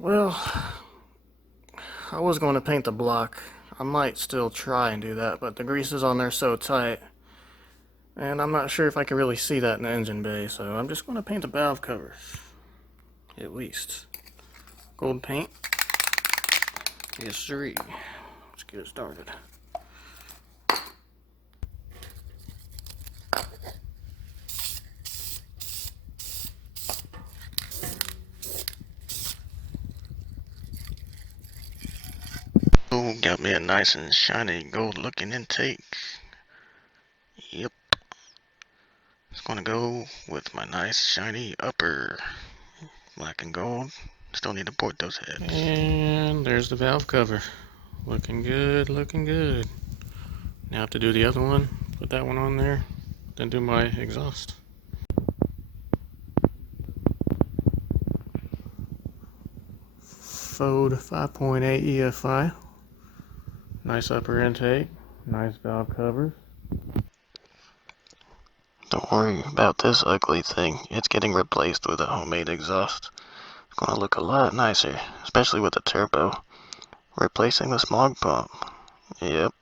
Well, I was going to paint the block. I might still try and do that, but the grease is on there so tight. And I'm not sure if I can really see that in the engine bay, so I'm just going to paint the valve covers. At least. Gold paint. Yes, sirree. Let's get it started. Oh, got me a nice and shiny gold looking intake. Yep. It's gonna go with my nice shiny upper. Black and gold. Still need to port those heads. And there's the valve cover. Looking good, looking good. Now I have to do the other one. Put that one on there. Then do my exhaust. Fode 5.8 EFI. Nice upper intake. Nice valve covers. Don't worry about this ugly thing. It's getting replaced with a homemade exhaust. It's gonna look a lot nicer, especially with the turbo. Replacing the smog pump. Yep.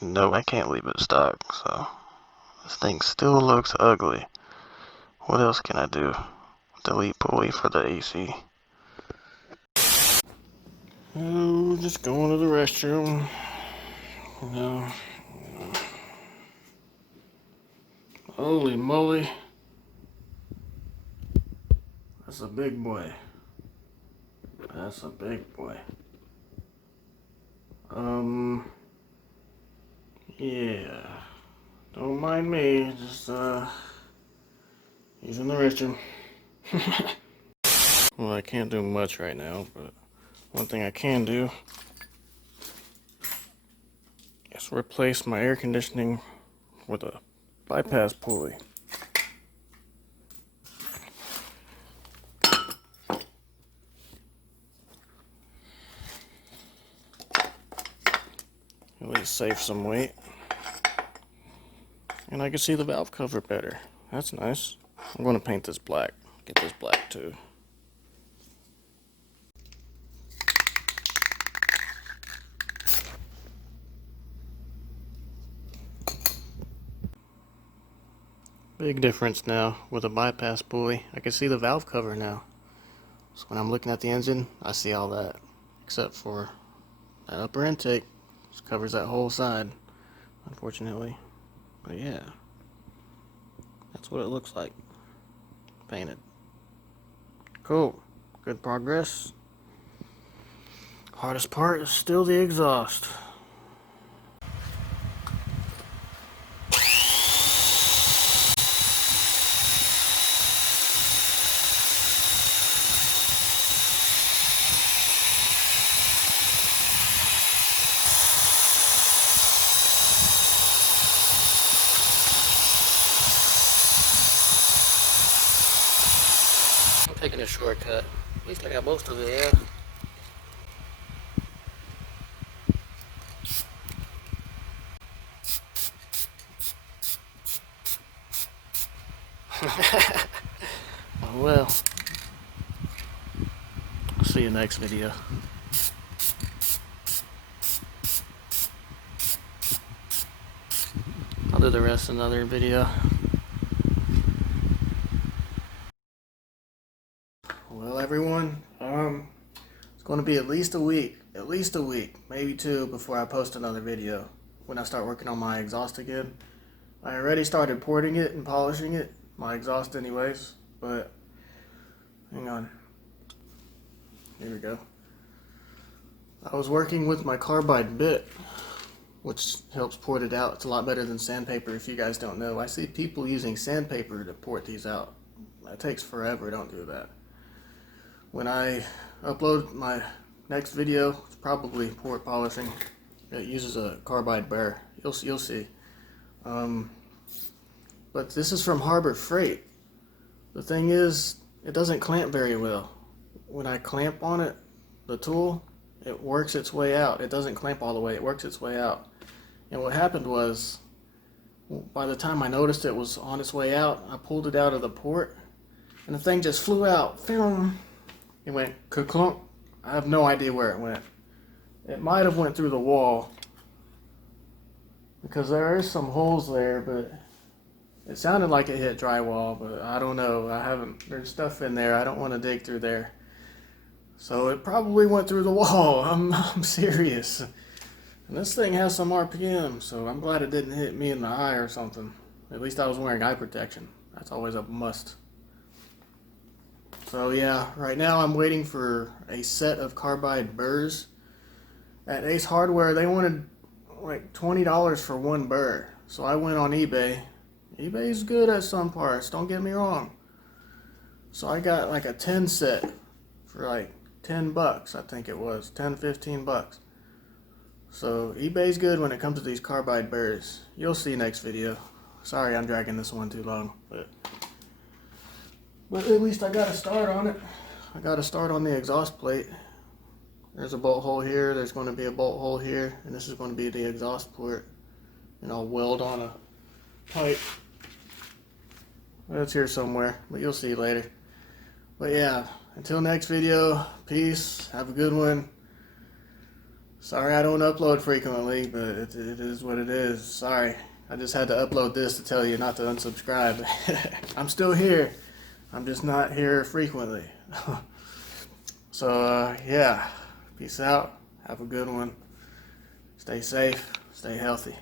You know I can't leave it stock, so this thing still looks ugly. What else can I do? Delete pulley for the AC. Oh, just going to the restroom. No. Holy moly. That's a big boy. That's a big boy. Yeah. Don't mind me, just, using the restroom. Well, I can't do much right now, but one thing I can do is replace my air conditioning with a bypass pulley. At least save some weight. And I can see the valve cover better. That's nice. I'm going to paint this black. Get this black too. Big difference now with a bypass pulley. I can see the valve cover now. So when I'm looking at the engine, I see all that. Except for that upper intake. Which covers that whole side, unfortunately. But yeah. That's what it looks like. Painted. Cool. Good progress. Hardest part is still the exhaust. I'm taking a shortcut. At least I got most of it, yeah. Oh well. I'll see you next video. I'll do the rest in another video. Well, everyone, it's going to be at least a week, maybe two, before I post another video. When I start working on my exhaust again. I already started porting it and polishing it, my exhaust anyways, but hang on. Here we go. I was working with my carbide bit, which helps port it out. It's a lot better than sandpaper if you guys don't know. I see people using sandpaper to port these out. That takes forever, don't do that. When I upload my next video, it's probably port polishing. It uses a carbide burr. You'll see. But this is from Harbor Freight. The thing is, it doesn't clamp very well. When I clamp on it, the tool, it works its way out. It doesn't clamp all the way, it works its way out. And what happened was, by the time I noticed it was on its way out, I pulled it out of the port, and the thing just flew out. It went ka-clunk. I have no idea where it went. It might have went through the wall because there is some holes there, but it sounded like it hit drywall, but I don't know. There's stuff in there. I don't want to dig through there. So it probably went through the wall. I'm serious. And this thing has some RPM, so I'm glad it didn't hit me in the eye or something. At least I was wearing eye protection. That's always a must. So yeah, right now I'm waiting for a set of carbide burrs. At Ace Hardware, they wanted like $20 for one burr. So I went on eBay. eBay's good at some parts, don't get me wrong. So I got like a 10 set for like 10 bucks, I think it was. 10, 15 bucks. So eBay's good when it comes to these carbide burrs. You'll see next video. Sorry I'm dragging this one too long, but at least I got a start on it. I got a start on the exhaust plate. There's a bolt hole here, there's going to be a bolt hole here, and this is going to be the exhaust port. And I'll weld on a pipe. It's here somewhere, but you'll see later. But yeah, until next video, peace, have a good one. Sorry I don't upload frequently, but it is what it is. Sorry, I just had to upload this to tell you not to unsubscribe. I'm still here, I'm just not here frequently. So yeah, peace out, have a good one, stay safe, stay healthy.